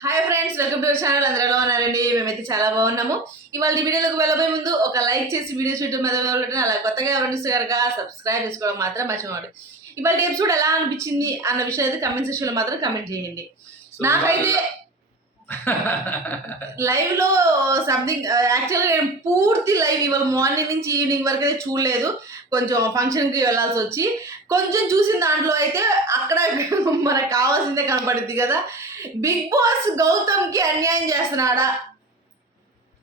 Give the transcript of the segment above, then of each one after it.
Hi friends welcome to channel అందరూ ఎలా ఉన్నారండి? మేమైతే చాలా బాగున్నాము. ఇవాళ ఈ వీడియోలోకి వెళ్ళబోయే ముందు ఒక లైక్ చేసి వీడియో చూడటం మీద వెళ్ళటం అలా కొత్తగా ఎవరైనా కనుక సబ్స్క్రైబ్ చేసుకోవడం మాత్రం మర్చిపోండి ఇవాళ ఎపిసోడ్ ఎలా అనిపించింది అన్న విషయం అయితే కమెంట్ సెక్షన్లో మాత్రం కమెంట్ చేయండి. నాకైతే లైవ్లో సంథింగ్ యాక్చువల్గా నేను పూర్తి లైవ్ ఇవాళ మార్నింగ్ నుంచి ఈవినింగ్ వరకు అయితే చూడలేదు. కొంచెం ఫంక్షన్కి వెళ్ళాల్సి వచ్చి కొంచెం చూసిన దాంట్లో అయితే అక్కడ మనకు కావాల్సిందే కనపడుద్ది కదా. బిగ్ బాస్ గౌతమ్కి అన్యాయం చేస్తున్నాడా.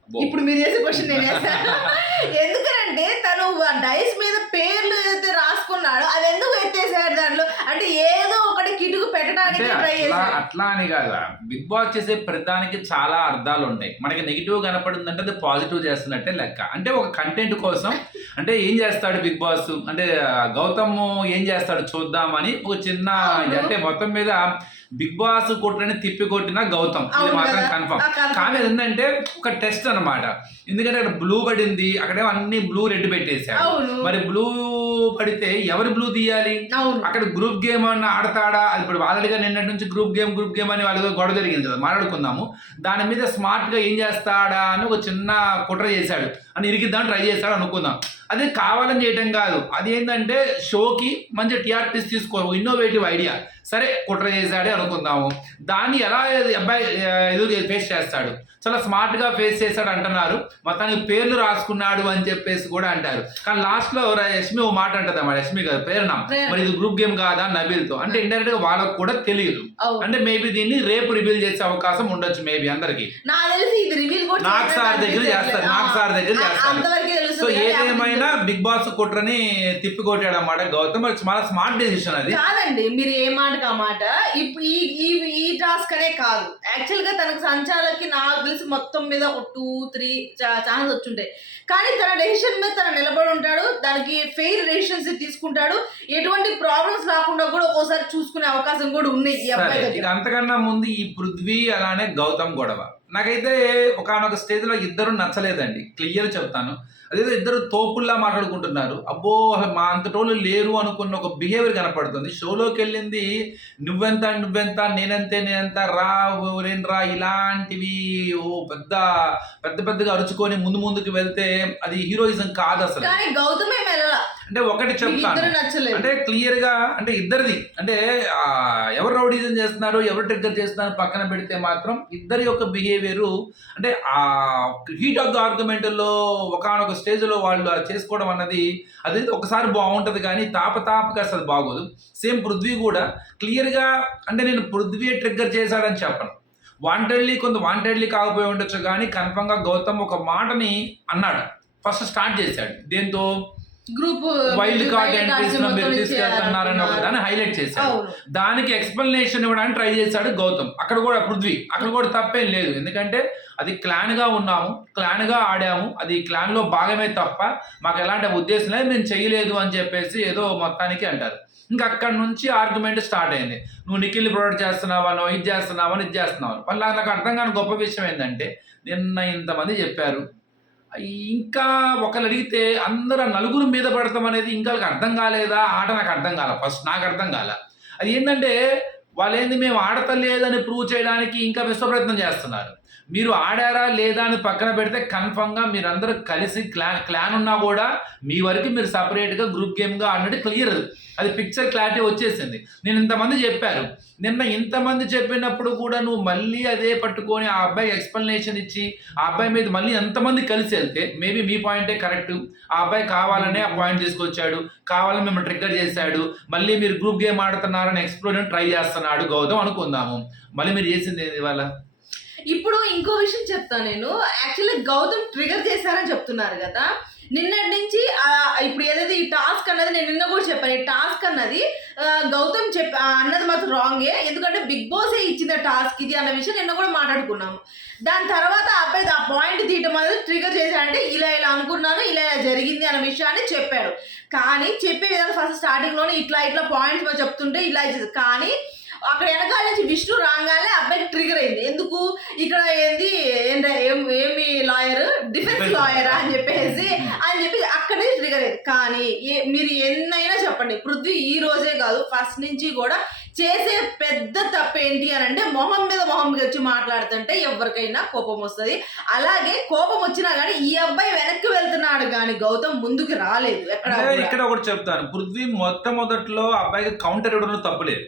ఇప్పుడు మీరు చేసే క్వశ్చన్ నేను వేస్తాను ఎందుకంటే తను డైస్ మీద పేర్లు ఏదైతే రాసుకున్నాడో అది ఎందుకు ఎత్తేసాడు దాంట్లో? అంటే ఏదో ఒకటి కిటుకు పెట్టడానికి అంటే ట్రై అట్లా అని కాదు బిగ్ బాస్ చేసే ప్రతిదానికి చాలా అర్థాలు ఉంటాయి. మనకి నెగిటివ్ కనపడిందంటే అది పాజిటివ్ చేస్తున్నట్టే లెక్క. అంటే ఒక కంటెంట్ కోసం అంటే ఏం చేస్తాడు బిగ్ బాస్? అంటే గౌతమ్ ఏం చేస్తాడు చూద్దామని ఒక చిన్న అంటే మొత్తం మీద బిగ్ బాస్ కొట్టని తిప్పి కొట్టిన గౌతమ్. ఇది మాత్రం. కన్ఫర్మ్. కానీ ఏంటంటే ఒక టెస్ట్ అన్నమాట. ఎందుకంటే అక్కడ బ్లూ పడింది అక్కడేమో అన్ని బ్లూ రెడ్ పెట్టేశాడు అవును. మరి బ్లూ పడితే ఎవరు బ్లూ తీయాలి? అక్కడ గ్రూప్ గేమ్ అన్న ఆడతాడా? అది ఇప్పుడు ఆల్రెడీగా నిన్నటి నుంచి గ్రూప్ గేమ్ గ్రూప్ గేమ్ అని వాళ్ళకి గొడవ జరిగింది కదా మాట్లాడుకుందాము. దాని మీద స్మార్ట్గా ఏం చేస్తాడా అని ఒక చిన్న కుట్ర చేశాడు. అని ఇరికిద్దాం ట్రై చేస్తాడు అనుకుందాం. అది కావాలని చేయటం కాదు. అది ఏంటంటే షోకి మంచి టీఆర్పీస్ తీసుకో ఇన్నోవేటివ్ ఐడియా సరే కుట్ర చేశాడే అనుకుందాము. దాన్ని ఎలా అబ్బాయి ఎదురు ఫేస్ చేస్తాడు? చాలా స్మార్ట్గా ఫేస్ చేశాడు అంటున్నారు. మొత్తానికి పేర్లు రాసుకున్నాడు అని చెప్పేసి కూడా అంటారు. కానీ లాస్ట్లో ర- యష్మి ఓ మాట అంటది అన్నమాట. యష్మి గారు ప్రేరణ. ప్రేరణ. మరి ఇది గ్రూప్ గేమ్ కాదా నబీల్తో అంటే ఇండైరెక్ట్గా వాళ్ళకు కూడా తెలియదు. అంటే మేబీ దీన్ని రేపు రివీల్ చేసే అవకాశం ఉండొచ్చు మేబీ అందరికి. నాకు సార్ దగ్గర. చేస్తారు, ఆ, సార్ దగ్గర చేస్తారు. సో ఏదేమైనా బిగ్ బాస్ కుట్రని తిప్పి కొట్టాడు అన్నమాట గౌతమ్. అది చాలా స్మార్ట్ డెసిషన్ అది. కాదండి మీరు ఏ ఆ మాట? ఇప్పుడు ఈ ఈ ఈ టాస్క్ అనే కాదు. యాక్చువల్గా తనకు సంచాలకి నాకు తెలిసి మొత్తం మీద ఒక టూ త్రీ ఛాన్స్ వచ్చుంటాయి. కానీ తన డెసిషన్ మీద తను నిలబడి ఉంటాడు దానికి ఫెయిర్ డెసిషన్స్ తీసుకుంటాడు. ఎటువంటి ప్రాబ్లమ్స్ రాకుండా కూడా ఒక్కోసారి చూసుకునే అవకాశం కూడా ఉన్నాయి ఇక అంతకన్నా ముందు ఈ పృథ్వీ అలానే గౌతమ్ గొడవ. నాకైతే ఒకనొక స్టేజ్లో ఇద్దరు నచ్చలేదండి. క్లియర్ చెప్తాను. అదేదో ఇద్దరు తోపుల్లా మాట్లాడుకుంటున్నారు. అబ్బో మా అంతటోళ్ళు లేరు అనుకున్న ఒక బిహేవియర్ కనపడుతుంది. షోలోకి వెళ్ళింది నువ్వెంత నువ్వెంత నేనంతే నేనంత రా నేను రా ఇలాంటివి. ఓ పెద్ద పెద్ద పెద్దగా అరుచుకొని ముందు ముందుకు వెళ్తే అది హీరోయిజం కాదు అసలు. గౌతమే అంటే ఒకటి చెప్తాను. అంటే క్లియర్గా అంటే ఇద్దరిది. అంటే ఆ, ఎవరు రౌడీజం చేస్తున్నారు ఎవరు ట్రిగ్గర్ చేస్తున్నారు పక్కన పెడితే మాత్రం ఇద్దరి యొక్క బిహేవియర్ అంటే ఆ హీట్ ఆఫ్ ద ఆర్గ్యుమెంట్లో ఒకనొక స్టేజ్లో వాళ్ళు చేసుకోవడం అన్నది అది ఒకసారి బాగుంటది కానీ తాపతాపగా అసలు బాగోదు. సేమ్ పృథ్వీ కూడా క్లియర్గా అంటే నేను పృథ్వీ ట్రిగ్గర్ చేశాడని చెప్పను. వాంటెడ్లీ కొంత వాంటెడ్లీ కాకపోయి ఉండొచ్చు కానీ కన్ఫర్మ్గా గౌతమ్ ఒక మాటని అన్నాడు. ఫస్ట్ స్టార్ట్ చేశాడు. దేంతో? గ్రూప్ వైల్డ్ కార్డ్ ఎంట్రీస్ మీరు తీసుకెళ్తున్నారని ఒక దాన్ని హైలైట్ చేశాడు. దానికి ఎక్స్ప్లెనేషన్ ఇవ్వడానికి ట్రై చేశాడు గౌతమ్. అక్కడ కూడా పృథ్వీ. అక్కడ కూడా తప్పేం లేదు. ఎందుకంటే అది క్లాన్గా ఉన్నాము క్లాన్గా ఆడాము అది క్లాన్లో భాగమే తప్ప మాకు ఎలాంటి ఉద్దేశం లేదు మేము చేయలేదు అని చెప్పేసి ఏదో మొత్తానికి అంటారు. ఇంకా అక్కడి నుంచి ఆర్గ్యుమెంట్ స్టార్ట్ అయింది. నువ్వు నిఖిల్ ప్రొడక్ట్ చేస్తున్నావనో ఇది చేస్తున్నావా ఇది చేస్తున్నావు మళ్ళీ నాకు అర్థం కాని గొప్ప విషయం ఏంటంటే నిన్న ఇంతమంది చెప్పారు. ఇంకా ఒకరు అడిగితే అందరూ నలుగురు మీద పడతాం అనేది ఇంకా వాళ్ళకి అర్థం కాలేదా? ఆట నాకు అర్థం కాల ఫస్ట్ నాకు అర్థం కాల. అది ఏంటంటే వాళ్ళు ఏంది మేము ఆడతలేదని ప్రూవ్ చేయడానికి ఇంకా విశ్వ ప్రయత్నం చేస్తున్నారు. మీరు ఆడారా లేదా అని పక్కన పెడితే కన్ఫర్మ్గా మీరందరూ కలిసి క్లాన్ క్లాన్ ఉన్నా కూడా మీ వరకు మీరు సపరేట్గా గ్రూప్ గేమ్గా ఆడినట్టు క్లియర్ అది. పిక్చర్ క్లారిటీ వచ్చేసింది. నేను ఇంతమంది చెప్పారు నిన్న ఇంతమంది చెప్పినప్పుడు కూడా నువ్వు మళ్ళీ అదే పట్టుకొని ఆ అబ్బాయి ఎక్స్ప్లెనేషన్ ఇచ్చి ఆ అబ్బాయి మీద మళ్ళీ ఎంతమంది కలిసి వెళ్తే మేబీ మీ పాయింటే కరెక్ట్ ఆ అబ్బాయి కావాలనే ఆ పాయింట్ తీసుకొచ్చాడు. కావాలని మిమ్మల్ని ట్రిగ్గర్ చేశాడు. మళ్ళీ మీరు గ్రూప్ గేమ్ ఆడుతున్నారని ఎక్స్ప్లోర్ ట్రై చేస్తున్నాడు గౌతమ్ అనుకుందాము. మళ్ళీ మీరు చేసింది ఇవాళ? ఇప్పుడు ఇంకో విషయం చెప్తాను నేను. యాక్చువల్లీ గౌతమ్ ట్రిగర్ చేశారని చెప్తున్నారు కదా. నిన్నటి నుంచి ఇప్పుడు ఏదైతే ఈ టాస్క్ అన్నది నేను నిన్న కూడా చెప్పాను. ఈ టాస్క్ అన్నది గౌతమ్ చెప్ అన్నది మాత్రం రాంగే ఎందుకంటే బిగ్ బాస్ ఇచ్చిన టాస్క్ ఇది అన్న విషయం నిన్న కూడా మాట్లాడుకున్నాము. దాని తర్వాత ఆ అబ్బాయి ఆ పాయింట్ తీయటం అనేది ట్రిగర్ చేశాడంటే ఇలా ఇలా అనుకున్నాను ఇలా ఇలా జరిగింది అన్న విషయాన్ని చెప్పాడు. కానీ చెప్పే విధానం ఫస్ట్ స్టార్టింగ్లోనే ఇట్లా ఇట్లా పాయింట్స్ చెప్తుంటే ఇలా చేసేది. కానీ అక్కడ వెనకాల నుంచి విష్ణు రాగానే అబ్బాయికి ట్రిగర్ అయింది. ఎందుకు? ఇక్కడ ఏంది? ఏమి లాయర్ డిఫెన్స్ లాయర్ అని చెప్పేసి అని చెప్పి అక్కడే ట్రిగర్ అయింది. కానీ ఏ- మీరు ఎన్నైనా చెప్పండి. పృథ్వీ ఈ రోజే కాదు ఫస్ట్ నుంచి కూడా చేసే పెద్ద తప్పు ఏంటి అని అంటే మొహం మీద మొహం వచ్చి మాట్లాడుతుంటే ఎవరికైనా కోపం వస్తుంది. అలాగే కోపం వచ్చినా కానీ ఈ అబ్బాయి వెనక్కి వెళ్తున్నాడు కానీ గౌతమ్ ముందుకు రాలేదు. ఎక్కడ అంటే. ఇక్కడ ఒకటి చెప్తాను. పృథ్వీ మొట్టమొదట్లో అబ్బాయికి కౌంటర్ ఇవ్వడంలో తప్పులేదు.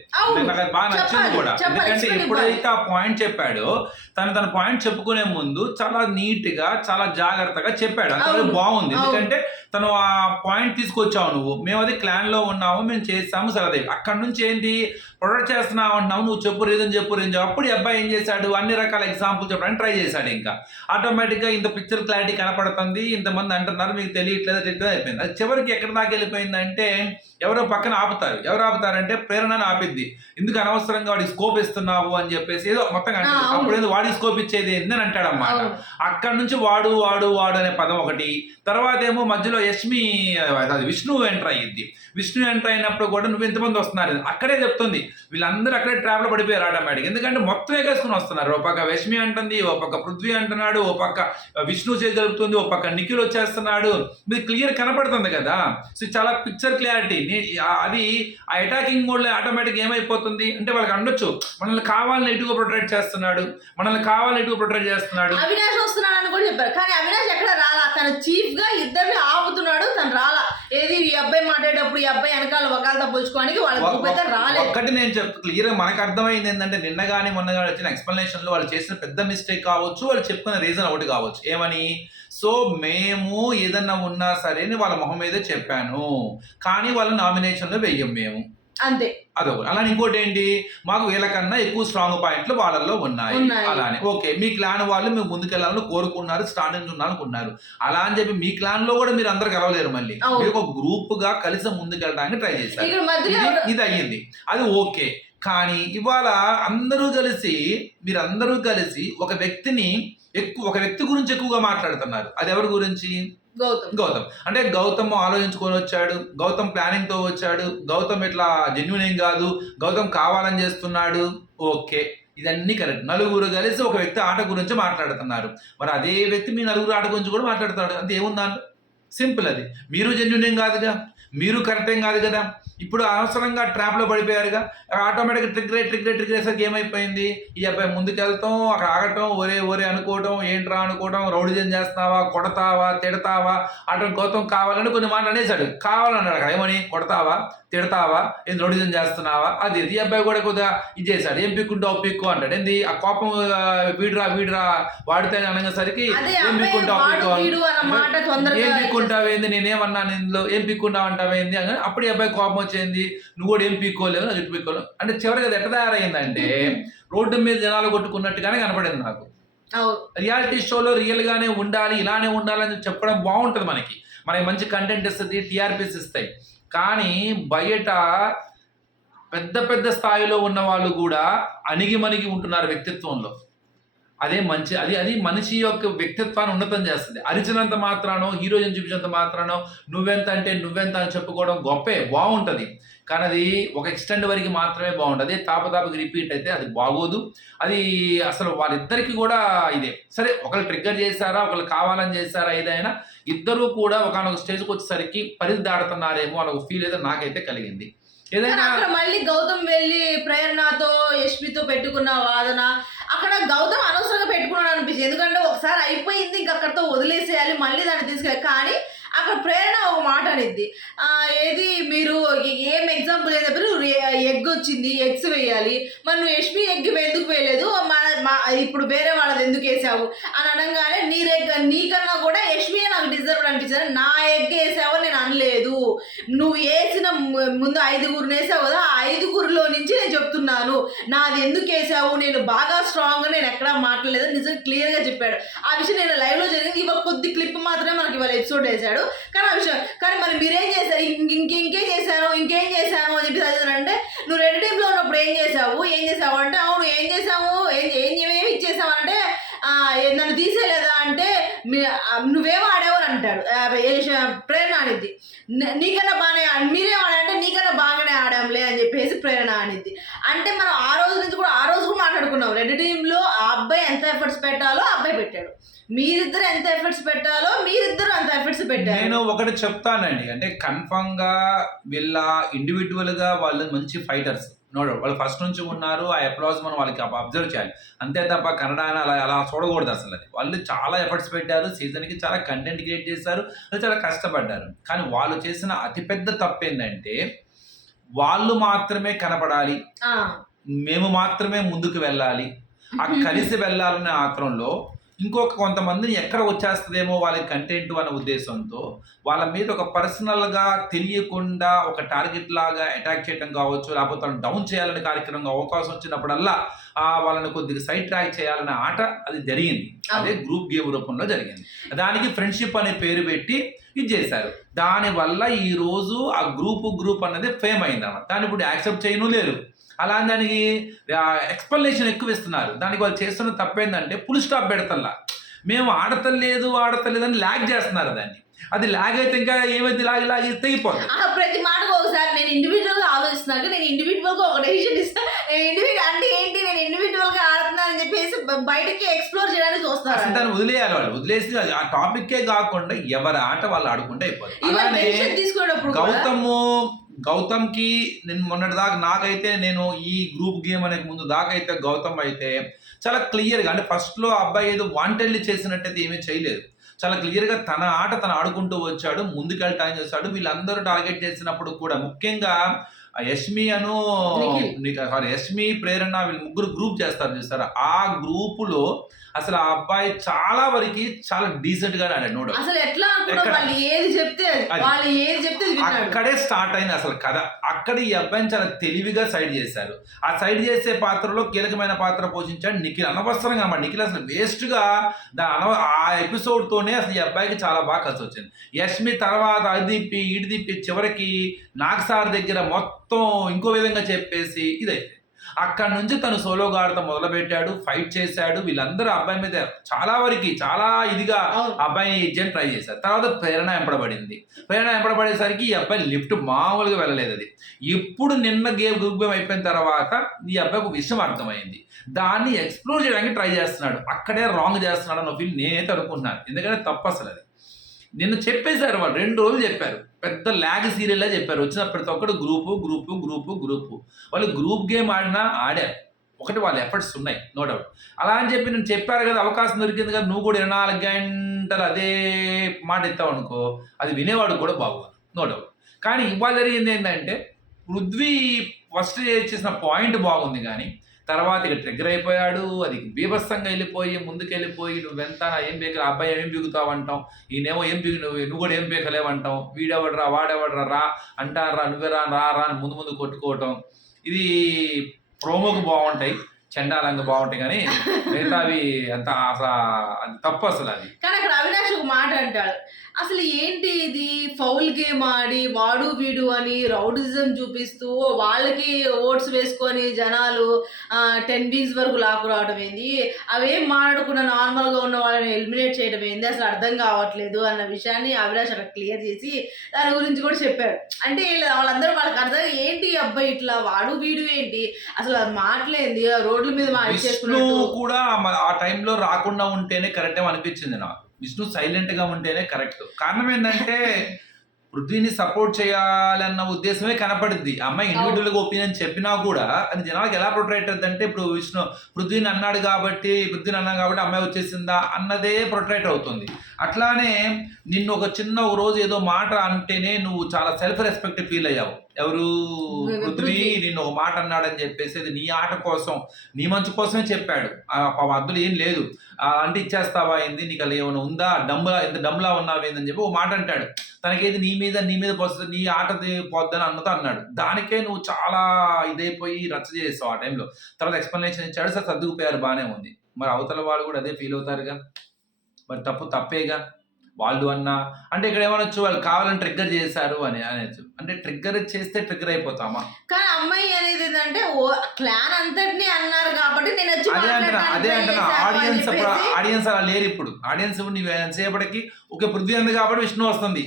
నాకు బాగా నచ్చింది కూడా. ఎందుకంటే ఎప్పుడైతే ఆ పాయింట్ చెప్పాడో తను తన పాయింట్ చెప్పుకునే ముందు చాలా నీట్గా చాలా జాగ్రత్తగా చెప్పాడు. అవును, బాగుంది. ఎందుకంటే తను ఆ పాయింట్ తీసుకొచ్చావు నువ్వు. మేము అది క్లాన్లో ఉన్నాము మేము చేస్తాము సరదేవి అక్కడ నుంచి ఏంటి? ప్రొడక్ట్ చేస్తున్నావు అంటున్నావు నువ్వు చెప్పు రీజన్ చెప్పు రీజన్ చెప్పు. అప్పుడు అబ్బాయి ఏం చేశాడు? అన్ని రకాల ఎగ్జాంపుల్ చెప్పడానికి ట్రై చేశాడు ఇంకా. ఆటోమేటిక్గా ఇంత పిక్చర్ క్లారిటీ కనపడుతుంది ఇంతమంది అంటున్నారు మీకు తెలియట్లేదు తెలియట్లేదు అయిపోయింది. అది చివరికి ఎక్కడ దాకా వెళ్ళిపోయిందంటే ఎవరో పక్కన ఆపుతారు. ఎవరు ఆపుతారంటే ప్రేరణను ఆపిద్ది ఎందుకు అనవసరంగా వాడికి స్కోప్ ఇస్తున్నావు? అని చెప్పేసి ఏదో మొత్తం. అప్పుడు ఏదో వాడికి స్కోప్ ఇచ్చేది ఏంది అని అంటాడు అన్నమాట అవును. అక్కడ నుంచి వాడు వాడు వాడు అనే పదం ఒకటి తర్వాత ఏమో మధ్యలో యష్మి అది విష్ణు ఎంటర్ అయ్యింది విష్ణు ఎంటర్ అయినప్పుడు కూడా నువ్వు ఎంతమంది వస్తున్నారు. అక్కడే చెప్తుంది. వీళ్ళందరూ అక్కడే ట్రాప్లో పడిపోయారు ఆటోమేటిక్ ఎందుకంటే మొత్తం ఎగేసుకుని వస్తున్నారు. ఓ పక్క యష్మి అంటుంది ఓ పక్క పృథ్వీ అంటున్నాడు ఓ పక్క విష్ణు చేయగలుగుతుంది ఓ పక్క నిఖిల్ వచ్చేస్తున్నాడు. ఇది క్లియర్ కనపడుతుంది కదా? సో చాలా పిక్చర్ క్లారిటీ అది ఆ అటాకింగ్ మోడ్లో ఆటోమేటిక్ ఏమైపోతుంది? అంటే వాళ్ళకి అనొచ్చు. మనల్ని కావాలని ఎటుగా ప్రొటెక్ట్ చేస్తున్నాడు. మనల్ని కావాలని ఎటుగా ప్రొటెక్ట్ చేస్తున్నాడు. అవినాష్ వస్తున్నాడు అని కూడా చెప్పారు. కానీ అవినాష్ ఎక్కడ రాలా? తన చీఫ్ గా ఇద్దరిని ఆపుతున్నాడు తను రాలా. ఏది ఈ అబ్బాయి మాట్లాడేటప్పుడు ఈ అబ్బాయి వెనకాల ఒకళ్ళతో పోల్చుకోవడానికి వాళ్ళ గ్రూప్ అయితే రాలేదు. ఒక్కటి నేను చెప్తా క్లియర్ మనకు అర్థమైంది ఏంటంటే నిన్న కానీ మొన్న కానీ వచ్చిన ఎక్స్ప్లెనేషన్లో వాళ్ళు చేసిన పెద్ద మిస్టేక్ కావచ్చు వాళ్ళు చెప్పుకున్న రీజన్ ఒకటి కావచ్చు. ఏమని? సో మేము ఏదన్నా ఉన్నా సరే అని వాళ్ళ మొహం మీదే చెప్పాను. కానీ వాళ్ళ నామినేషన్లో వెయ్యం మేము. అంతే. అదొకటి అలానే ఇంకోటి ఏంటి? మాకు వీళ్ళకన్నా ఎక్కువ స్ట్రాంగ్ పాయింట్లు వాళ్ళల్లో ఉన్నాయి. అలానే. ఓకే. మీ క్లాన్ వాళ్ళు మేము ముందుకెళ్ళాలని కోరుకున్నారు స్టార్టింగ్ ఉండాలనుకున్నారు. అలా అని చెప్పి మీ క్లాన్లో కూడా మీరు అందరు కలవలేరు మళ్ళీ. మీరు ఒక గ్రూప్గా కలిసి ముందుకెళ్ళడానికి ట్రై చేశారు. ఇది అయ్యింది. అది ఓకే. కానీ ఇవాళ అందరూ కలిసి మీరందరూ కలిసి ఒక వ్యక్తిని ఎక్కువ ఒక వ్యక్తి గురించి ఎక్కువగా మాట్లాడుతున్నారు. అది ఎవరి గురించి? గౌతమ్. గౌతమ్. అంటే గౌతమ్ ఆలోచించుకొని వచ్చాడు గౌతమ్ ప్లానింగ్తో వచ్చాడు గౌతమ్ ఇట్లా జెన్యున్ ఏం కాదు గౌతమ్ కావాలని చేస్తున్నాడు. ఓకే. ఇదన్నీ కరెక్ట్ నలుగురు కలిసి ఒక వ్యక్తి ఆట గురించి మాట్లాడుతున్నారు. మరి అదే వ్యక్తి మీ నలుగురు ఆట గురించి కూడా మాట్లాడుతాడు. అంతే ఏముందా సింపుల్ అది. మీరు జెన్యున్ ఏం కాదుగా? మీరు కరెక్ట్ ఏం కాదు కదా. ఇప్పుడు అనవసరంగా ట్రాప్లో పడిపోయారుగా. ఆటోమేటిక్ ట్రిగ్గర్ ట్రిగ్గర్ ట్రిగ్గర్ అయ్యేసరికి ఏమైపోయింది? ఈ అబ్బాయి ముందుకెళ్తాం అక్కడ ఆగటం ఒరే ఒరే అనుకోవటం ఏంట్రా అనుకోవటం రౌడిజం చేస్తావా కొడతావా తిడతావా అటు గౌతమ్ కావాలని కొన్ని మాటలు అనేసాడు కావాలన్నాడు అక్కడ. ఏమని? కొడతావా తిడతావా ఏం రౌడిజం చేస్తున్నావా? అది ఈ అబ్బాయి కూడా కొద్దిగా ఇది చేశాడు. ఏం పిక్కుంటావు పిక్కు అంటాడు. ఏంది? ఆ కోపం వీడురా వీడురా వాడితే అనగాసరికి ఏం పిక్కుంటావు పిక్కు ఏం పిక్కుంటావేంది నేనేమన్నాను ఇందులో? ఏం పిక్కుంటావు అంటావేంది అని అప్పుడు ఈ అబ్బాయి కోపం వచ్చింది నువ్వు కూడా ఏం పీక్కోలేవు నా జుట్టు పీక్కోలేవు. అంటే చివరికి అది ఎట్ట తయారైందంటే రోడ్డు మీద జనాలు కొట్టుకున్నట్టుగానే కనపడింది నాకు. రియాలిటీ షోలో రియల్ గానే ఉండాలి ఇలానే ఉండాలని చెప్పడం బాగుంటుంది మనకి. మనకి మంచి కంటెంట్ ఇస్తుంది టీఆర్పీస్ ఇస్తాయి. కానీ బయట పెద్ద పెద్ద స్థాయిలో ఉన్న వాళ్ళు కూడా అణిగి మణిగి ఉంటున్నారు వ్యక్తిత్వంలో. అదే మంచి అది అది మనిషి యొక్క వ్యక్తిత్వాన్ని ఉన్నతం చేస్తుంది. అరిచినంత మాత్రానో హీరోయిన్ చూపించినంత మాత్రానో నువ్వెంత అంటే నువ్వెంత అని చెప్పుకోవడం గొప్పే బాగుంటుంది. కానీ అది ఒక ఎక్స్టెండ్ వరకు మాత్రమే బాగుంటుంది. తాపతాపకి రిపీట్ అయితే అది బాగోదు. అది అసలు వాళ్ళిద్దరికి కూడా ఇదే. సరే ఒకళ్ళు ట్రిగ్గర్ చేశారా ఒకళ్ళు కావాలని చేశారా ఏదైనా ఇద్దరూ కూడా ఒకనొక స్టేజ్కి వచ్చేసరికి పరిధి దాడుతున్నారేమో అని ఒక ఫీల్ అయితే నాకైతే కలిగింది. ఏదైనా మళ్ళీ గౌతమ్ వెళ్ళి ప్రేరణతో యశ్మితో పెట్టుకున్న వాదన అక్కడ గౌతమ్ అనవసరంగా పెట్టుకున్నాడు అనిపించింది ఎందుకంటే ఒకసారి అయిపోయింది ఇంక అక్కడితో వదిలేసేయాలి మళ్ళీ దాన్ని తీసుకెళ్ళి. కానీ అక్కడ ప్రేరణ ఒక మాట అనేది ఏది మీరు ఏం ఎగ్జాంపుల్ ఏం ఎగ్ వచ్చింది ఎగ్స్ వేయాలి. మరి నువ్వు యష్మి ఎగ్ ఎందుకు వేయలేదు? మన మా- ఇప్పుడు వేరే వాళ్ళది ఎందుకు వేసావు? అని అనగానే నీ ఎగ్ నీకన్నా కూడా యష్మి నాకు డిజర్వ్ అనిపించింది. నా ఎగ్ వేసావో నేను అనలేదు. నువ్వు వేసిన ముందు ఐదుగురు వేసావు కదా ఆ ఐదుగురిలో నుంచి నేను చెప్తున్నాను. నాది ఎందుకు వేసావు? నేను బాగా స్ట్రాంగ్ నేను ఎక్కడా మాట్లాడలేదు. నిజంగా క్లియర్గా చెప్పాడు. ఆ విషయం నేను లైవ్లో జరిగింది. ఇవాళ కొద్ది క్లిప్ మాత్రమే మనకి ఇవాళ ఎపిసోడ్ వేశాడు కానీ ఆ విషయం కానీ మరి మీరేం చేశారు? ఇంక ఇంక ఇంకేం చేశాను ఇంకేం చేశాను అని చెప్పి చదివానంటే నువ్వు రెడ్ టీంలో ఉన్నప్పుడు ఏం చేసావు ఏం చేసావు అంటే అవును ఏం చేసావు ఏం ఏం ఏమేమి ఇచ్చేసావు అంటే ఆ, ఏ- నన్ను తీసేయలేదా అంటే మీ- ఆ, నువ్వేం ఆడావు అంటాడు. ప్రేరణ ఆడిద్ది. నీకన్నా బాగానే మీరే మీరేం ఆడారంటే నీకన్నా బాగానే ఆడాంలే అని చెప్పేసి ప్రేరణ అనిద్ది. అంటే మనం ఆ రోజు నుంచి కూడా ఆ రోజు కూడా మాట్లాడుకున్నాం. రెడ్ టీంలో ఆ అబ్బాయి ఎంత ఎఫర్ట్స్ పెట్టాలో ఆ అబ్బాయి పెట్టాడు. మీరిద్దరు ఎంత ఎఫర్ట్స్ పెట్టాలో మీరిద్దరు అంత ఎఫర్ట్స్ పెట్టారు. నేను ఒకటి చెప్తానండి. అంటే కన్ఫర్మ్గా వీళ్ళ ఇండివిజువల్గా వాళ్ళు మంచి ఫైటర్స్ నోడు వాళ్ళు ఫస్ట్ నుంచి ఉన్నారు. ఆ అప్లాజ్ మనం వాళ్ళకి అబ్జర్వ్ చేయాలి. అంతే తప్ప కన్నడ అని అలా అలా చూడకూడదు అసలు అది. వాళ్ళు చాలా ఎఫర్ట్స్ పెట్టారు. సీజన్కి చాలా కంటెంట్ క్రియేట్ చేశారు. చాలా కష్టపడ్డారు. కానీ వాళ్ళు చేసిన అతిపెద్ద తప్పు ఏంటంటే వాళ్ళు మాత్రమే కనపడాలి. మేము మాత్రమే ముందుకు వెళ్ళాలి. ఆ కలిసి వెళ్ళాలనే ఆత్రంలో ఇంకొక కొంతమందిని ఎక్కడ వచ్చేస్తుందేమో వాళ్ళ కంటెంట్ అనే ఉద్దేశంతో వాళ్ళ మీద ఒక పర్సనల్గా తెలియకుండా ఒక టార్గెట్ లాగా అటాక్ చేయడం కావచ్చు లేకపోతే డౌన్ చేయాలనే కార్యక్రమం అవకాశం వచ్చినప్పుడల్లా ఆ వాళ్ళని కొద్దిగా సైడ్ ట్రాక్ చేయాలనే ఆట అది జరిగింది. అదే గ్రూప్ గేమ్ రూపంలో జరిగింది. దానికి ఫ్రెండ్షిప్ అనే పేరు పెట్టి ఇది చేశారు. దానివల్ల ఈరోజు ఆ గ్రూప్ గ్రూప్ అన్నది ఫేమ్ అయింది అన్నమాట దాన్ని ఇప్పుడు యాక్సెప్ట్ చేయను లేరు. అలా దానికి ఎక్స్ప్లెనేషన్ ఎక్కువ ఇస్తున్నారు. దానికి వాళ్ళు చేస్తున్న తప్పేందంటే ఫుల్ స్టాప్ పెడతల్లా. మేము ఆడతలేదు ఆడతలేదు అని ల్యాగ్ చేస్తున్నారు దాన్ని. అది లాగ్ అయితే ఇంకా ఏమైతే లాగి లాగి తెగిపోతుంది ఆ, ప్రతి మాటకు ఒకసారి నేను ఇండివిజువల్గా ఆలోచిస్తున్నాను నేను ఇండివిజువల్గా ఒక డెసిషన్ ఇస్తాను నేను ఇండివిజువల్ అంటే ఏంటి నేను ఇండివిజువల్గా ఆడుతున్నాను అని చెప్పేసి బ- బయటకి ఎక్స్ప్లోర్ చేయడానికి చూస్తారు దాన్ని వదిలేయాలి వాళ్ళు. వదిలేసి ఆ టాపిక్కే కాకుండా ఎవరి ఆట వాళ్ళు ఆడుకుంటే అయిపోతుంది అలానే గౌతము గౌతమ్కి నేను మొన్నటి దాకా నాకైతే నేను ఈ గ్రూప్ గేమ్ అనే ముందు దాకా అయితే గౌతమ్ అయితే చాలా క్లియర్గా అంటే ఫస్ట్లో అబ్బాయి ఏదో వాంటెడ్లీ చేసినట్టయితే ఏమీ చేయలేదు. చాలా క్లియర్గా తన ఆట తను ఆడుకుంటూ వచ్చాడు ముందుకెళ్ళటానికి చేస్తాడు. వీళ్ళందరూ టార్గెట్ చేసినప్పుడు కూడా ముఖ్యంగా ఆ యష్మి అను. సారీ యష్మి ప్రేరణ వీళ్ళు ముగ్గురు గ్రూప్ చేస్తారు చూస్తారు ఆ గ్రూప్లో అసలు ఆ అబ్బాయి చాలా వరకు చాలా డీసెంట్ గానే ఆడాడు నోడు అసలు ఎట్లా? వాళ్ళు ఏది చెప్తే. వాళ్ళు ఏది చెప్తే అక్కడే స్టార్ట్ అయింది అసలు కథ. అక్కడ ఈ అబ్బాయిని చాలా తెలివిగా సైడ్ చేశారు. ఆ సైడ్ చేసే పాత్రలో కీలకమైన పాత్ర పోషించాడు నిఖిల్. అనవసరంగా అన్నమాట నిఖిల్ అసలు వేస్ట్గా అనవ ఆ ఎపిసోడ్ తోనే అసలు ఈ అబ్బాయికి చాలా బాగా కలిసి వచ్చింది. యష్మి తర్వాత అది తిప్పి ఇటు తిప్పి చివరికి నాగ్ సార్ దగ్గర మొత్తం ఇంకో విధంగా చెప్పేసి ఇదైతే అక్కడ నుంచి తను సోలోగా ఆడటం మొదలు పెట్టాడు ఫైట్ చేశాడు. వీళ్ళందరూ అబ్బాయి మీద చాలా వరకు చాలా ఇదిగా అబ్బాయిని ఇచ్చేయని ట్రై చేశారు. తర్వాత ప్రేరణ ఎంపడబడింది ప్రేరణ ఎంపడబడేసరికి ఈ అబ్బాయి లిఫ్ట్ మామూలుగా వెళ్ళలేదు అది. ఇప్పుడు నిన్న గేమ్ గేమ్ అయిపోయిన తర్వాత ఈ అబ్బాయికి ఒక విషయం అర్థమైంది. దాన్ని ఎక్స్ప్లోర్ చేయడానికి ట్రై చేస్తున్నాడు. అక్కడే రాంగ్ చేస్తున్నాడు అన్న ఫీల్ నేనైతే అనుకుంటున్నాను. ఎందుకంటే తప్పు అసలు అది. నిన్న చెప్పేశారు వాళ్ళు రెండు రోజులు చెప్పారు. పెద్ద ల్యాగ్ సీరియల్లా చెప్పారు. వచ్చిన ప్రతి ఒక్కరు గ్రూపు గ్రూపు గ్రూపు గ్రూపు వాళ్ళు గ్రూప్ గేమ్ ఆడినా ఆడారు. ఒకటి వాళ్ళ ఎఫర్ట్స్ ఉన్నాయి నో డౌట్ అలా అని చెప్పి నేను చెప్పారు కదా అవకాశం దొరికింది కదా నువ్వు కూడా ఇరవై నాలుగు గంటలు అదే మాట ఎత్తావు అనుకో అది వినేవాడు కూడా బాగోదు నో డౌట్ కానీ ఇవాళ జరిగింది ఏంటంటే పృథ్వీ ఫస్ట్ చేసిన పాయింట్ బాగుంది కానీ తర్వాత ఇక ట్రిగ్గర్ అయిపోయాడు అది బీభత్సంగా వెళ్ళిపోయి ముందుకెళ్ళిపోయి నువ్వెంత ఏం బీకలు అబ్బాయి ఏం బీగుతావు అంటాం. ఈయనేమో ఏం బీగు నువ్వు నువ్వు కూడా ఏం బీకలేవంటాం. వీడెవడరా వాడెవడరా రా అంటారా నువ్వే రా రా రా అని ముందు ముందు కొట్టుకోవటం. ఇది ప్రోమోకి బాగుంటాయి చండాలంగా బాగుంటాయి కానీ మిగతావి అంత అసలు అది తప్పు అసలు అది. కానీ అక్కడ అవినాష్ ఒక మాట అంటాడు. అసలు ఏంటి ఇది? ఫౌల్ గేమ్ ఆడి వాడు వీడు అని రౌడిజం చూపిస్తూ వాళ్ళకి ఓట్స్ వేసుకొని జనాలు టెన్ వీక్స్ వరకు లాకు రావడం ఏంది? అవేం మాట్లాడకుండా నార్మల్గా ఉన్న వాళ్ళని ఎలిమినేట్ చేయడం ఏంది? అసలు అర్థం కావట్లేదు అన్న విషయాన్ని అవినాష్ అక్కడ క్లియర్ చేసి దాని గురించి కూడా చెప్పాడు. అంటే వీళ్ళ- వాళ్ళందరూ వాళ్ళకి అర్థం ఏంటి అబ్బాయి ఇట్లా? వాడు వీడు ఏంటి? అసలు అది మాటలేంది? రోడ్ల మీద మార్చేసుకున్నట్టు కూడా ఆ టైంలో రాకుండా ఉంటేనే కరెక్ట్ అనిపించింది నాకు. విష్ణు సైలెంట్గా ఉంటేనే కరెక్ట్ కారణం ఏంటంటే పృథ్వీని సపోర్ట్ చేయాలన్న ఉద్దేశమే కనపడుద్ది ఆ అమ్మాయి ఇండివిజువల్గా ఒపీనియన్ చెప్పినా కూడా అది జనాలకు ఎలా ప్రొటెక్ట్ అంటే ఇప్పుడు విష్ణు పృథ్వీని అన్నాడు కాబట్టి పృథ్వీని అన్నాడు కాబట్టి అమ్మాయి వచ్చేసిందా అన్నదే ప్రొటెక్ట్ అవుతుంది. అట్లానే నిన్ను ఒక చిన్న ఒక రోజు ఏదో మాట అంటేనే నువ్వు చాలా సెల్ఫ్ రెస్పెక్ట్ ఫీల్ అయ్యావు. ఎవరు? పృథ్వీ నిన్ను ఒక మాట అన్నాడని చెప్పేసి అది నీ ఆట కోసం నీ మంచు కోసమే చెప్పాడు. అందులో ఏం లేదు. అంటే ఇచ్చేస్తావా ఏంది? నీకు అలా ఏమైనా ఉందా? డమ్ములా ఇంత డమ్ములా ఉన్నావేందని చెప్పి ఒక మాట అంటాడు. తనకేది? నీ మీద నీ మీద పోస్తుంది నీ ఆట పోద్దని అన్నతో అన్నాడు. దానికే నువ్వు చాలా ఇదైపోయి రచ్చ చేసావు ఆ టైంలో. తర్వాత ఎక్స్ప్లెనేషన్ ఇచ్చాడు. సార్ సర్దుకుపోయారు బాగానే ఉంది. మరి అవతల వాళ్ళు కూడా అదే ఫీల్ అవుతారుగా. మరి తప్పు తప్పేగా? వాళ్ళు అన్నా అంటే ఇక్కడ ఏమనొచ్చు వాళ్ళు కావాలని ట్రిగ్గర్ చేశారు అని అనొచ్చు అంటే ట్రిగ్గర్ చేస్తే ట్రిగ్గర్ అయిపోతామా? కానీ అమ్మాయి అనేది ఏంటంటే క్లాన్ అంతటిని అన్నారు కాబట్టి నేను వచ్చి అదే అంటున్నా అదే అంటున్నా. ఆడియన్స్ ఆడియన్స్ అలా లేరు ఇప్పుడు. ఆడియన్స్ ఇప్పుడు నీవు ఎంతసేపటికి ఒక పృథ్వీ ఉంది కాబట్టి విష్ణు వస్తుంది.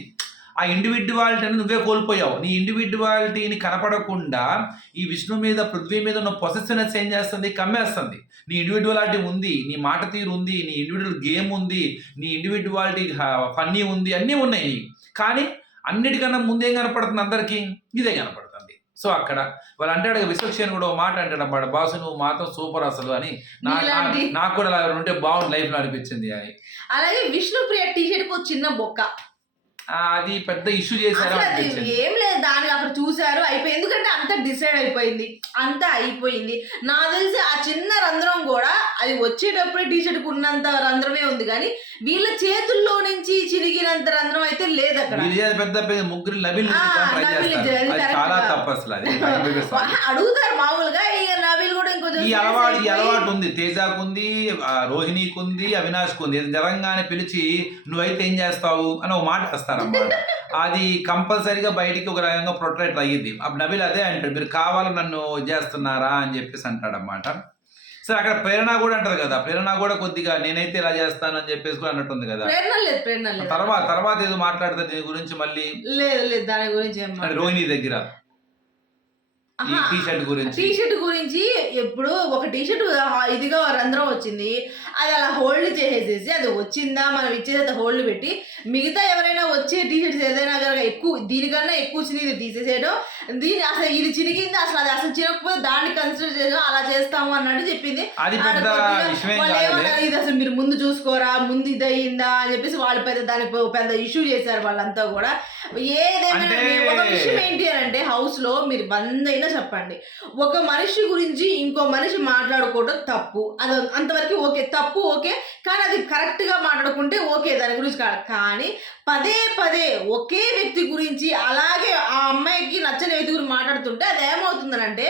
ఆ ఇండివిడ్యువాలిటీని నువ్వే కోల్పోయావు. నీ ఇండివిడ్యువాలిటీని కనపడకుండా ఈ విష్ణు మీద పృథ్వీ మీద ఉన్న పొసెసివ్నెస్ ఏం చేస్తుంది? కమ్మేస్తుంది. నీ ఇండివిడ్యువాలిటీ ఉంది నీ మాట తీరు ఉంది నీ ఇండివిజువల్ గేమ్ ఉంది నీ ఇండివిడ్యువాలిటీ ఫన్నీ ఉంది అన్నీ ఉన్నాయి కానీ అన్నిటికన్నా ముందేం కనపడుతుంది అందరికీ? ఇదే కనపడుతుంది. సో అక్కడ వాళ్ళు అంటాడు విశ్వక్షేణ్ కూడా మాట అంటాడు అన్నమాట బాసు నువ్వు మాత్రం సూపర్ అసలు అని. నాకు కూడా అలా ఉంటే బాగుంది లైఫ్లో అనిపించింది అని. అలాగే విష్ణుప్రియ టీ షర్ట్కు ఒక చిన్న బొక్క. అది పెద్ద ఇష్యూ చేశారు ఏం లేదు దానికి అక్కడ చూసారు అయిపోయింది ఎందుకంటే అంత డిసైడ్ అయిపోయింది అంత అయిపోయింది. నాకు తెలిసి ఆ చిన్న రంధ్రం కూడా అది వచ్చేటప్పుడే టీ షర్ట్ ఉన్నంత రంధ్రమే ఉంది కానీ వీళ్ళ చేతుల్లో నుంచి చిరిగినంత రంధ్రం లేదు అక్కడ. పెద్ద పెద్ద ముగ్గురు correct చాలా గా. తప్పు అసలు అది. అడుగుతారు మామూలుగా నవీల్ కూడా ఇంకొంచెం ఈ అలవాటు ఈ అలవాటు ఉంది తేజాకు ఉంది రోహిణికి ఉంది అవినాష్కి ఉంది జరంగానే పిలిచి నువ్వైతే ఏం చేస్తావు? అని ఒక మాట వేస్తారన్నమాట. అది కంపల్సరీగా బయటికి ఒక రకంగా ప్రొటెక్ట్ అయ్యింది అప్పుడు నబిల్ అదే అంటాడు మీరు కావాలని నన్ను చేస్తున్నారా? అని చెప్పేసి అంటాడన్నమాట. సరే అక్కడ ప్రేరణ కూడా అంటది కదా. ప్రేరణ కూడా కొద్దిగా నేనైతే ఇలా చేస్తాను అని చెప్పేసి కూడా అన్నట్టుంది కదా. ప్రేరణ లేదు ప్రేరణ లేదు. తర్వాత తర్వాత ఏదో మాట్లాడుతుంది దీని గురించి మళ్ళీ? లేదు లేదు దాని గురించి రోహిణి దగ్గర. టీ షర్ట్ గురించి. టీ షర్ట్ గురించి ఎప్పుడు ఒక టీ షర్ట్ ఇదిగా రంధ్రం వచ్చింది. అది అలా హోల్డ్ చేసేసి అది వచ్చిందా? మనం ఇచ్చేది హోల్డ్ పెట్టి మిగతా ఎవరైనా వచ్చే టీ షర్ట్స్ ఏదైనా కనుక ఎక్కువ దీనికన్నా ఎక్కువ ఇది తీసేసేయడం. దీని అసలు ఇది చిరిగింది అసలు అది అసలు చిరగకపోతే దాన్ని కన్సిడర్ చేయడం అలా చేస్తాము అన్నట్టు చెప్పింది. వాళ్ళు ఏమన్నారు, ఇది అసలు మీరు ముందు చూసుకోరా? ముందు ఇది అయ్యిందా అని చెప్పేసి వాళ్ళు పెద్ద దానికి పెద్ద ఇష్యూ చేశారు వాళ్ళంతా కూడా. ఏదైనా అంటే- ఒక విషయం ఏంటి అని అంటే హౌస్లో మీరు బంద్ అయినా చెప్పండి. ఒక మనిషి గురించి ఇంకో మనిషి మాట్లాడుకోవడం తప్పు. అది అంతవరకు ఓకే. తప్పు ఓకే. కానీ అది కరెక్ట్గా మాట్లాడుకుంటే ఓకే దాని గురించి కాదు. కానీ పదే పదే ఒకే వ్యక్తి గురించి అలాగే ఆ అమ్మాయికి నచ్చని వ్యక్తి గురించి మాట్లాడుతుంటే అది ఏమవుతుందనంటే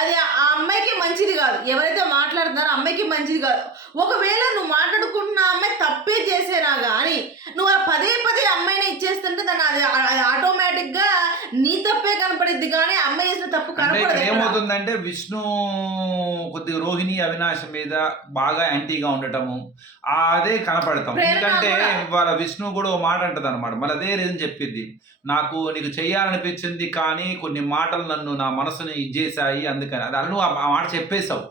అది ఆ అమ్మాయికి మంచిది కాదు. ఎవరైతే మాట్లాడుతున్నారో అమ్మాయికి మంచిది కాదు. ఒకవేళ నువ్వు మాట్లాడుకుంటున్నా అమ్మాయి తప్పే చేసేనా కానీ నువ్వు ఆ పదే పదే అమ్మాయిని ఇచ్చేస్తుంటే దాన్ని అది అది ఆటోమేటిక్గా నీ తప్పే కనపడిద్ది కానీ ఆ అమ్మాయి చేసిన తప్పు అంటే ఇక్కడ ఏమవుతుందంటే విష్ణు కొద్దిగా రోహిణి అవినాశ్ మీద బాగా యాంటీగా ఉండటము అదే కనపడతాం ఎందుకంటే. వాళ్ళ విష్ణు కూడా ఓ మాట అంటది అనమాట మళ్ళీ అదే రీజన్ చెప్పింది. నాకు నీకు చెయ్యాలనిపించింది కానీ కొన్ని మాటలు నన్ను నా మనసుని ఇచ్చేసాయి అందుకని. అది నువ్వు ఆ మాట చెప్పేశావు.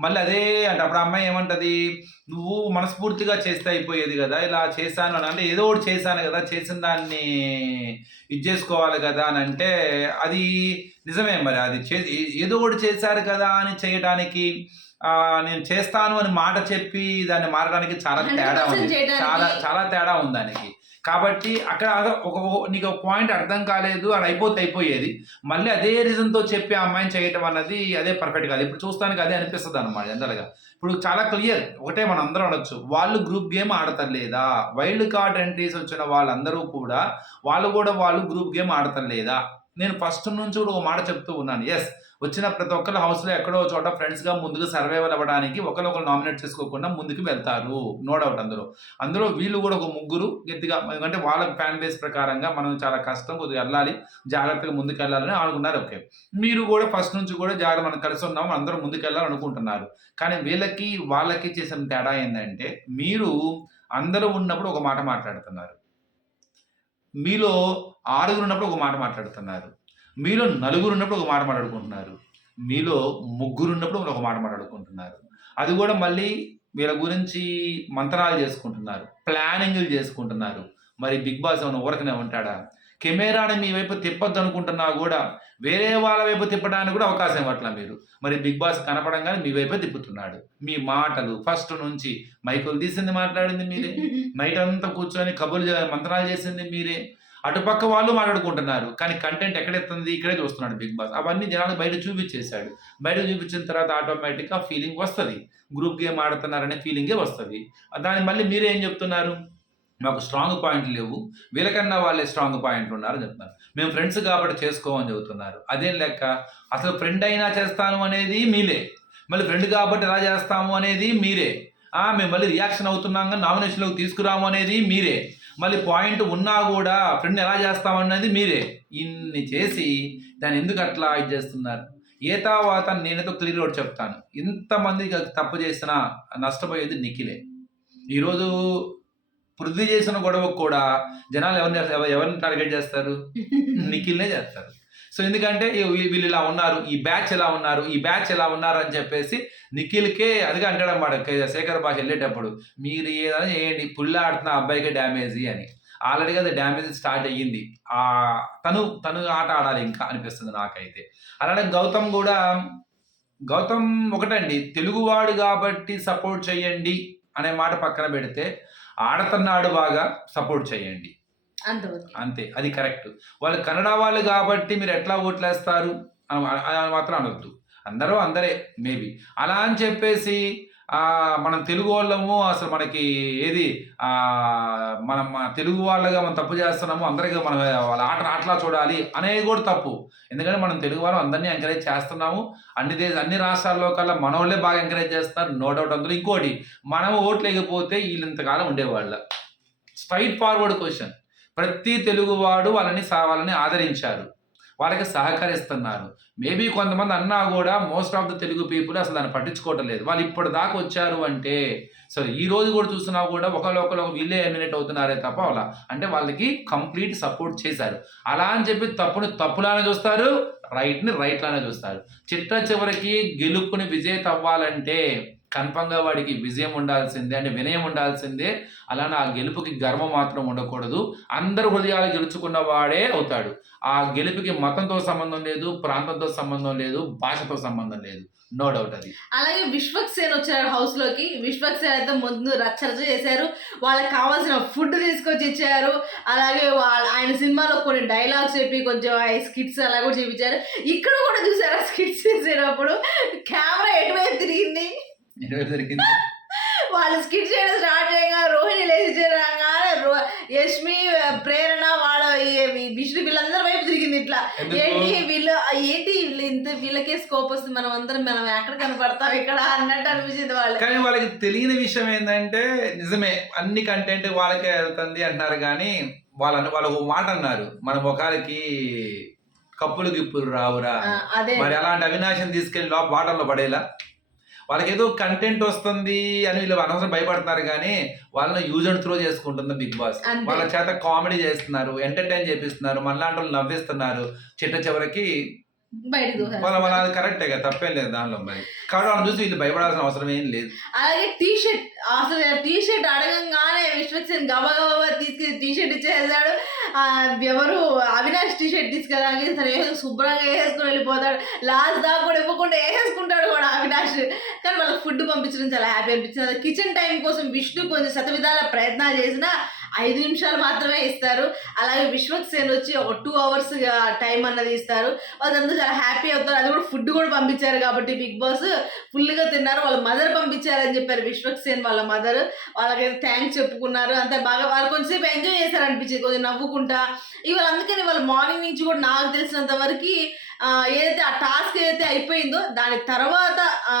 మళ్ళీ అదే అంటే అప్పుడు అమ్మాయి ఏమంటది? నువ్వు మనస్ఫూర్తిగా చేస్తే అయిపోయేది కదా ఇలా చేశాను అని అంటే ఏదో ఒకటి చేశాను కదా చేసిన దాన్ని ఇది చేసుకోవాలి కదా అని అంటే అది నిజమే మరి అది చే ఏదో ఒకటి చేశారు కదా అని చేయడానికి ఆ, నేను చేస్తాను అని మాట చెప్పి దాన్ని మారడానికి చాలా తేడా 100% ఉంది చాలా చాలా తేడా ఉంది దానికి. కాబట్టి అక్కడ ఒక నీకు ఒక పాయింట్ అర్థం కాలేదు అది అయిపోతే అయిపోయేది. మళ్ళీ అదే రీజన్తో చెప్పి ఆ అమ్మాయిని చేయటం అన్నది అదే పర్ఫెక్ట్ కాదు. ఇప్పుడు చూస్తానికి అదే అనిపిస్తుంది అనమాట జనరల్గా. ఇప్పుడు చాలా క్లియర్ ఒకటే మనం అందరం అనొచ్చు. వాళ్ళు గ్రూప్ గేమ్ ఆడతలేదా వైల్డ్ కార్డ్ ఎంట్రీస్ వచ్చిన వాళ్ళందరూ కూడా వాళ్ళు కూడా వాళ్ళు గ్రూప్ గేమ్ ఆడతలేదా నేను ఫస్ట్ నుంచి కూడా ఒక మాట చెప్తూ ఉన్నాను. ఎస్ వచ్చిన ప్రతి ఒక్కరు హౌస్లో ఎక్కడో చోట ఫ్రెండ్స్గా ముందుకు సర్వైవల్ అవ్వడానికి ఒకరినొకరు నామినేట్ చేసుకోకుండా ముందుకు వెళ్తారు. నో డౌట్ అందులో. అందులో వీళ్ళు కూడా ఒక ముగ్గురు గట్టిగా ఎందుకంటే వాళ్ళ ఫ్యాన్ బేస్ ప్రకారంగా మనం చాలా కష్టం కొద్దిగా వెళ్ళాలి జాగ్రత్తగా ముందుకు వెళ్ళాలని అనుకున్నారు ఓకే మీరు కూడా ఫస్ట్ నుంచి కూడా జాగ్రత్త మనం కలిసి ఉన్నాం అందరూ ముందుకు వెళ్ళాలనుకుంటున్నారు కానీ వీళ్ళకి వాళ్ళకి చేసిన తేడా ఏంటంటే మీరు అందరూ ఉన్నప్పుడు ఒక మాట మాట్లాడుతున్నారు. మీలో ఆరుగురు ఉన్నప్పుడు ఒక మాట మాట్లాడుతున్నారు. మీలో నలుగురు ఉన్నప్పుడు ఒక మాట మాట్లాడుకుంటున్నారు. మీలో ముగ్గురు ఉన్నప్పుడు ఒక మాట మాట్లాడుకుంటున్నారు. అది కూడా మళ్ళీ వీళ్ళ గురించి మంత్రాలు చేసుకుంటున్నారు. ప్లానింగ్లు చేసుకుంటున్నారు. మరి బిగ్ బాస్ ఏమైనా ఊరకనే ఉంటాడా? కెమెరాని మీ వైపు తిప్పొద్దు అనుకుంటున్నా కూడా వేరే వాళ్ళ వైపు తిప్పడానికి కూడా అవకాశం ఇవ్వట్లా మీరు. మరి బిగ్ బాస్ కనపడంగానే మీ వైపే తిప్పుతున్నాడు. మీ మాటలు ఫస్ట్ నుంచి మైకులు తీసింది మాట్లాడింది మీరే. నైట్ అంతా కూర్చొని కబుర్లు మంత్రాలు చేసింది మీరే. అటుపక్క వాళ్ళు మాట్లాడుకుంటున్నారు కానీ కంటెంట్ ఎక్కడెత్తుంది? ఇక్కడే చూస్తున్నాడు బిగ్ బాస్. అవన్నీ జనాలు బయట చూపించేశాడు. బయట చూపించిన తర్వాత ఆటోమేటిక్గా ఫీలింగ్ వస్తుంది. గ్రూప్ గేమ్ ఆడుతున్నారనే ఫీలింగే వస్తుంది. దాన్ని మళ్ళీ మీరే చెప్తున్నారు? మాకు స్ట్రాంగ్ పాయింట్లు లేవు. వీళ్ళకన్నా వాళ్ళే స్ట్రాంగ్ పాయింట్లు ఉన్నారు అని చెప్తున్నారు. మేము ఫ్రెండ్స్ కాబట్టి చేసుకోమని చెబుతున్నారు. అదేం లెక్క? అసలు ఫ్రెండ్ అయినా చేస్తాను అనేది మీలే మళ్ళీ ఫ్రెండ్ కాబట్టి ఎలా చేస్తాము అనేది మీరే. మేము మళ్ళీ రియాక్షన్ అవుతున్నాం కానీ నామినేషన్లోకి తీసుకురాము అనేది మీరే. మళ్ళీ పాయింట్ ఉన్నా కూడా ఫ్రెండ్ ఎలా చేస్తామన్నది మీరే. ఇన్ని చేసి దాన్ని ఎందుకు అట్లా ఇది చేస్తున్నారు? ఏతావాత తర్వాత నేనైతే క్లియర్ ఒకటి చెప్తాను. ఇంతమంది తప్పు చేసినా నష్టపోయేది నిఖిలే. ఈరోజు పృథ్వీ చేసిన గొడవకు కూడా జనాలు ఎవరిని ఎవ- ఎవరిని టార్గెట్ చేస్తారు? నిఖిల్నే చేస్తారు. సో ఎందుకంటే వీళ్ళు ఇలా ఉన్నారు ఈ బ్యాచ్ ఎలా ఉన్నారు ఈ బ్యాచ్ ఎలా ఉన్నారు అని చెప్పేసి నిఖిల్కే అదిగా అంటాడు అన్నమాట శేఖర్ భాష వెళ్ళేటప్పుడు మీరు ఏదైనా చేయండి పుల్ల ఆడుతున్న అబ్బాయికి డ్యామేజ్ అని. ఆల్రెడీగా అది డ్యామేజ్ స్టార్ట్ అయ్యింది. ఆ తను తను ఆట ఆడాలి ఇంకా అనిపిస్తుంది నాకైతే. అలానే గౌతమ్ కూడా గౌతమ్ ఒకటండి తెలుగువాడు కాబట్టి సపోర్ట్ చేయండి అనే మాట పక్కన పెడితే ఆడుతున్నాడు బాగా సపోర్ట్ చేయండి. అంతే అది కరెక్ట్ వాళ్ళు కన్నడ వాళ్ళు కాబట్టి మీరు ఎట్లా ఓట్లేస్తారు? మాత్రం అనొద్దు. అందరూ అందరే మేబీ అలా అని చెప్పేసి మనం తెలుగు వాళ్ళము అసలు మనకి ఏది మనం మన తెలుగు వాళ్ళగా మనం తప్పు చేస్తున్నాము అందరికీ మనం వాళ్ళ ఆట ఆటలా చూడాలి అనేది కూడా తప్పు. ఎందుకంటే మనం తెలుగు వాళ్ళం అందరినీ ఎంకరేజ్ చేస్తున్నాము. అన్ని దేశ అన్ని రాష్ట్రాల్లో కల్లా మన వాళ్ళే బాగా ఎంకరేజ్ చేస్తున్నారు. నో డౌట్ అందులో ఇంకోటి మనం ఓట్లు లేకపోతే వీళ్ళు ఇంతకాలం ఉండేవాళ్ళ. స్ట్రైట్ ఫార్వర్డ్ క్వశ్చన్ ప్రతి తెలుగువాడు వాళ్ళని సా- వాళ్ళని ఆదరించారు. వాళ్ళకి సహకరిస్తున్నారు. మేబీ కొంతమంది అన్నా కూడా most of the Telugu people అసలు దాన్ని పట్టించుకోవటం లేదు. వాళ్ళు ఇప్పుడు దాకా వచ్చారు అంటే సో ఈ రోజు కూడా చూసినా కూడా ఒకళ్ళు ఒకళ్ళు వీళ్ళే ఎలిమినేట్ అవుతున్నారే తప్ప అలా. అంటే వాళ్ళకి కంప్లీట్ సపోర్ట్ చేశారు. అలా అని చెప్పి తప్పుని తప్పులానే చూస్తారు రైట్ని రైట్ లానే చూస్తారు. చిట్ట చివరికి గెలుపుని విజేత అవ్వాలంటే కన్ఫంగా వాడికి విజయం ఉండాల్సిందే అంటే వినయం ఉండాల్సిందే. అలానే ఆ గెలుపుకి గర్వం మాత్రం ఉండకూడదు. అందరు హృదయాలు గెలుచుకున్న వాడే అవుతాడు. ఆ గెలుపుకి మతంతో సంబంధం లేదు ప్రాంతంతో సంబంధం లేదు భాషతో సంబంధం లేదు. నో డౌట్ అది. అలాగే విశ్వక్ సేన్ వచ్చారు హౌస్లోకి. విశ్వక్ సేన్ అయితే ముందు రచ్చరచ చేశారు. వాళ్ళకి కావాల్సిన ఫుడ్ తీసుకొచ్చి ఇచ్చారు. అలాగే వాళ్ళ ఆయన సినిమాలో కొన్ని డైలాగ్స్ చెప్పి కొంచెం స్కిట్స్ అలా కూడా చూపించారు. ఇక్కడ కూడా చూసారా స్కిట్స్ చేసేటప్పుడు? కెమెరా ఎటువైపు తిరిగింది? జరిగింది వాళ్ళు స్కిట్ చేయడం స్టార్ట్ చేయగా రోహిణి లేచి రో- యష్మి ప్రేరణ వాళ్ళ విష్ణు వీళ్ళందరి వైపు తిరిగింది ఇట్లా? ఏంటి వీళ్ళు ఏంటి వీళ్ళు ఇంత వీళ్ళకే స్కోప్ వస్తుంది? మనం అందరం మనం ఎక్కడ కనపడతాం ఇక్కడ అన్నట్టు అనిపించింది వాళ్ళు కానీ వాళ్ళకి తెలియని విషయం ఏంటంటే నిజమే అన్ని కంటెంట్ వాళ్ళకే వెళ్తుంది అంటున్నారు కానీ వాళ్ళని వాళ్ళు ఒక మాట అన్నారు. మన ముఖాలకి కప్పులు గిప్పులు రావురా. మరి అలాంటి అవినాశం తీసుకెళ్ళి లోప వాటర్లో పడేలా? వాళ్ళకి ఏదో కంటెంట్ వస్తుంది అని వీళ్ళు అనవసరం భయపడుతున్నారు కానీ వాళ్ళని యూజ్ అండ్ త్రో చేసుకుంటుంది బిగ్ బాస్. వాళ్ళ చేత కామెడీ చేస్తున్నారు ఎంటర్టైన్ చేపిస్తున్నారు మనలాంటి వాళ్ళు నవ్విస్తున్నారు చిట్ట చివరికి వాళ్ళ దూసేస్తారు. వాళ్ళ అది కరెక్టే కదా తప్పేం లేదు దానిలో మరి. కాబట్టి వాళ్ళని చూసి వీళ్ళు భయపడాల్సిన అవసరం ఏం లేదు. అలాగే టీ షర్ట్ అసలు టీ షర్ట్ అడగంగానే విశ్వక్సేన్ గబా గబా తీసుకెళ్ళి టీ షర్ట్ ఇచ్చేసాడు ఎవరు అవినాష్ టీ షర్ట్ తీసుకెళ్ళడానికి సరే శుభ్రంగా వేసుకుని వెళ్ళిపోతాడు. లాస్ట్ దాకా కూడా ఇవ్వకుండా వేసేసుకుంటాడు కూడా అవినాష్. కానీ వాళ్ళకి ఫుడ్ పంపించడం చాలా హ్యాపీ అనిపించింది. కిచెన్ టైం కోసం విష్ణు కొంచెం శతవిధాల ప్రయత్నాలు చేసినా ఐదు నిమిషాలు మాత్రమే ఇస్తారు. అలాగే విశ్వక్ సేన్ వచ్చి ఒక టూ అవర్స్ టైం అన్నది ఇస్తారు. వాళ్ళందరూ చాలా హ్యాపీ అవుతారు. అది కూడా ఫుడ్ కూడా పంపించారు కాబట్టి బిగ్ బాస్ ఫుల్గా తిన్నారు. వాళ్ళ మదర్ పంపించారని చెప్పారు విశ్వక్ సేన్ వాళ్ళ మదర్ వాళ్ళకైతే థ్యాంక్స్ చెప్పుకున్నారు. అంత బాగా వాళ్ళు కొంచెంసేపు ఎంజాయ్ చేశారు అనిపించింది కొంచెం నవ్వుకుంటా. ఇవాళ అందుకని వాళ్ళ మార్నింగ్ నుంచి కూడా నాకు తెలిసినంత వరకు ఏదైతే ఆ టాస్క్ ఏదైతే అయిపోయిందో దాని తర్వాత ఆ,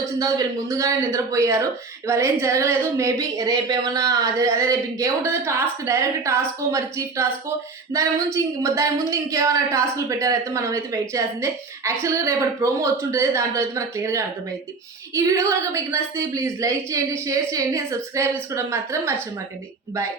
వచ్చిన తర్వాత వీళ్ళు ముందుగానే నిద్రపోయారు. ఇవాళ ఏం జరగలేదు. మేబీ రేపేమన్నా అదే అదే రేపు ఇంకేముంటుంది? టాస్క్ డైరెక్ట్ టాస్కో మరి చీఫ్ టాస్కో? దాని ముందు దాని ముందు ఇంకేమైనా టాస్క్లు పెట్టారైతే మనం అయితే వెయిట్ చేయాల్సిందే. యాక్చువల్గా రేపటి ప్రోమో వచ్చుంటుంది. దాంట్లో అయితే మనకు క్లియర్గా అర్థమైంది ఈ వీడియో కనుక మీకు నచ్చితే ప్లీజ్ లైక్ చేయండి షేర్ చేయండి సబ్స్క్రైబ్ చేసుకోవడం మాత్రం మర్చిపోకండి. బాయ్.